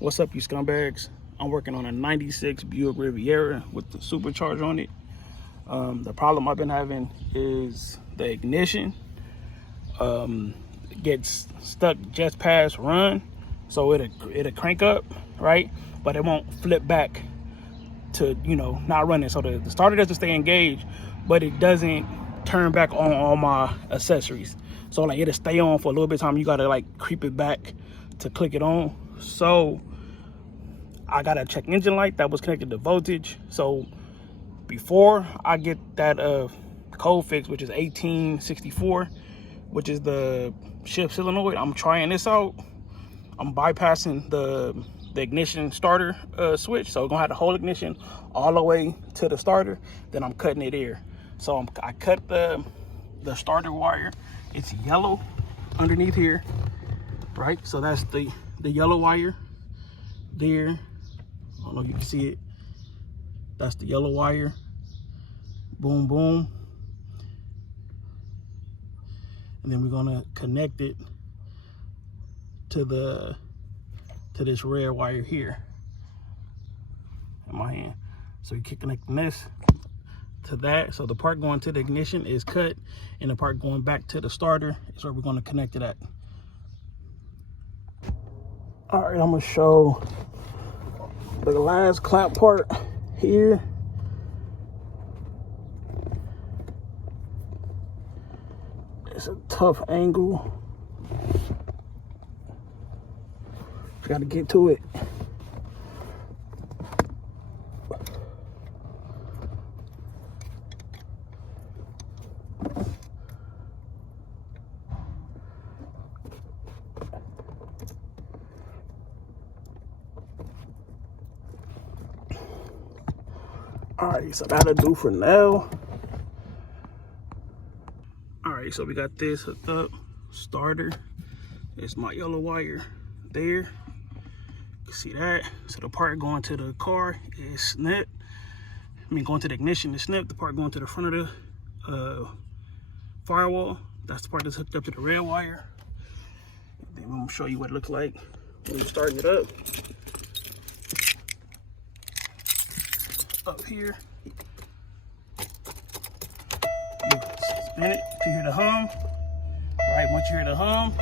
What's up, you scumbags? I'm working on a 96 Buick Riviera with the supercharger on it. The problem I've been having is the ignition gets stuck just past run, so it'll crank up, right? But it won't flip back to, not running. So the starter doesn't stay engaged, but it doesn't turn back on all my accessories. So like it'll stay on for a little bit of time. You gotta like creep it back to click it on. So I got a check engine light that was connected to voltage. So before I get that code fix, which is 1864, which is the shift solenoid, I'm trying this out. I'm bypassing the ignition starter switch, so we're gonna have the whole ignition all the way to the starter. Then I'm cutting it here. So I cut the starter wire. It's yellow underneath here, right? So that's the yellow wire there. I don't know if you can see it. That's the yellow wire. Boom, boom. And then we're gonna connect it to this red wire here in my hand. So you keep connecting this to that. So the part going to the ignition is cut, and the part going back to the starter is where we're going to connect it at. All right, I'm gonna show the last clamp part here. It's a tough angle. Just gotta get to it. All right, so that'll do for now. All right, so we got this hooked up. Starter. It's my yellow wire there. You can see that. So the part going to the car is snipped. Going to the ignition is snipped. The part going to the front of the firewall, that's the part that's hooked up to the red wire. And then I'm gonna show you what it looks like when you're starting it up. Up here, you spin it to hear the hum. Right, once you hear the hum,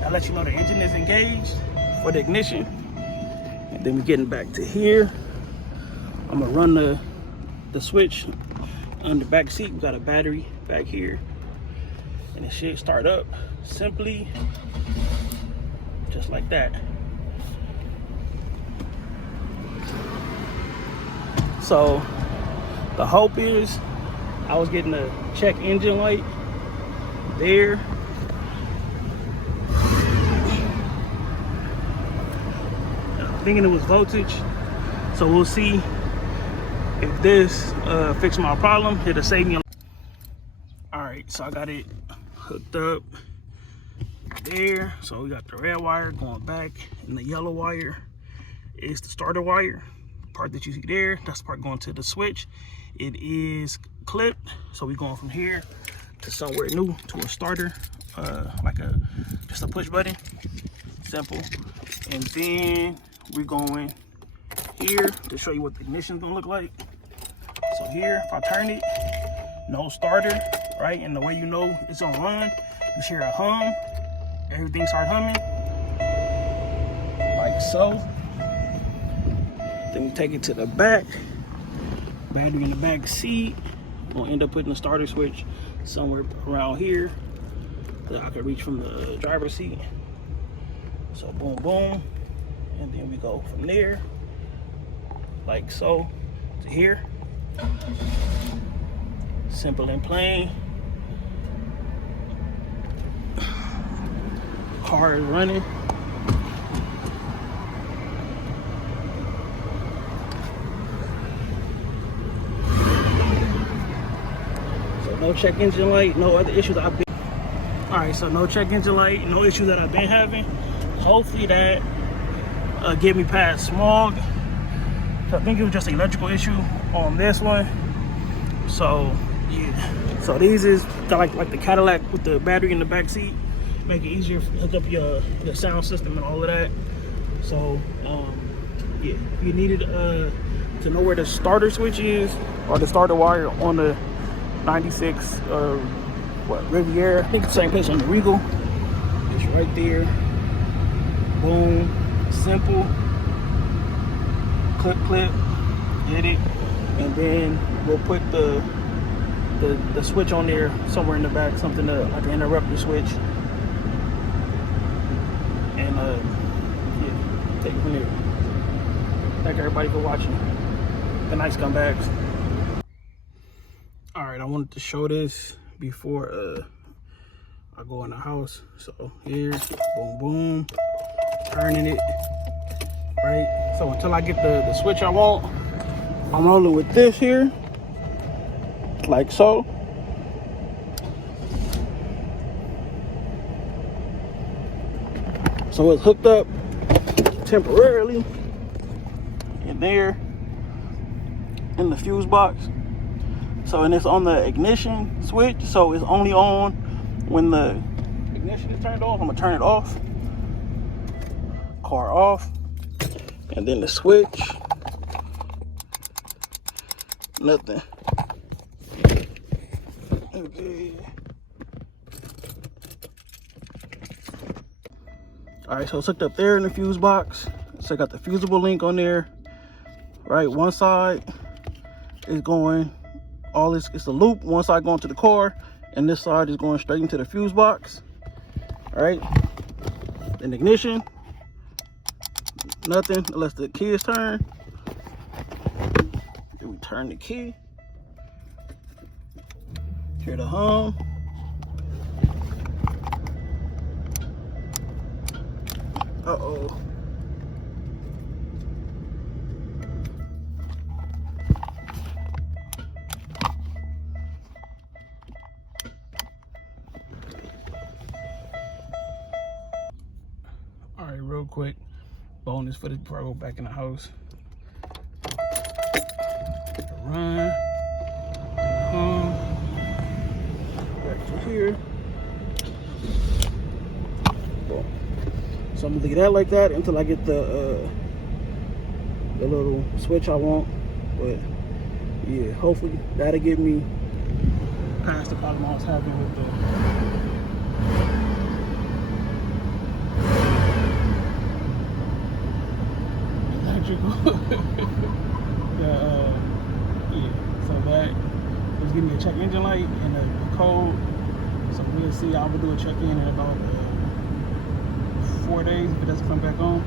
that lets you know the engine is engaged for the ignition. And then we're getting back to here. I'm gonna run the switch on the back seat. We got a battery back here, and it should start up simply just like that. So the hope is I was getting a check engine light there. I'm thinking it was voltage. So we'll see if this fixes my problem. It'll save me. All right, so I got it hooked up there. So we got the red wire going back, and the yellow wire is the starter wire. Part that you see there, that's the part going to the switch. It is clipped, so we're going from here to somewhere new, to a starter, like just a push button, simple. And then we're going here to show you what the ignition's gonna look like. So here, if I turn it, no starter, right? And the way you know it's gonna run, you hear a hum, everything start humming, like so. Then we take it to the back, battery in the back seat. We'll end up putting the starter switch somewhere around here that I could reach from the driver's seat. So boom, boom, and then we go from there, like so, to here. Simple and plain. Car is running. No check engine light, no other issues I've been. All right, so no check engine light, no issues that I've been having. Hopefully that get me past smog. So I think it was just an electrical issue on this one. So yeah, so these is got like the Cadillac with the battery in the back seat, make it easier to hook up your sound system and all of that. So yeah, if you needed to know where the starter switch is or the starter wire on the 96 Riviera, I think it's the same place on the Regal. It's right there. Boom, simple. Clip, get it, and then we'll put the switch on there somewhere in the back, something like an interrupter switch, and yeah, take it from there. Thank everybody for watching. Good night, scumbags. All right, I wanted to show this before I go in the house. So here, boom, boom, turning it. Right, so until I get the switch I want, I'm rolling with this here, like so. So it's hooked up temporarily in there in the fuse box. So, and it's on the ignition switch, so it's only on when the ignition is turned off. I'm gonna turn it off, car off, and then the switch, nothing. Okay. All right, so it's hooked up there in the fuse box. So I got the fusible link on there. Right, one side is going, all this, it's a loop. One side going to the car, and this side is going straight into the fuse box. All right, then ignition, nothing unless the key is turned. Then we turn the key. Hear the hum. Uh-oh. All right, real quick, bonus footage before I go back in the house. Run. Back to here. Boom. So I'm gonna leave that like that until I get the little switch I want. But yeah, hopefully that'll get me past the problem I was having with the electrical. Yeah, so that was giving me a check engine light and a code. So we'll see. I will do a check in about 4 days if it doesn't come back on.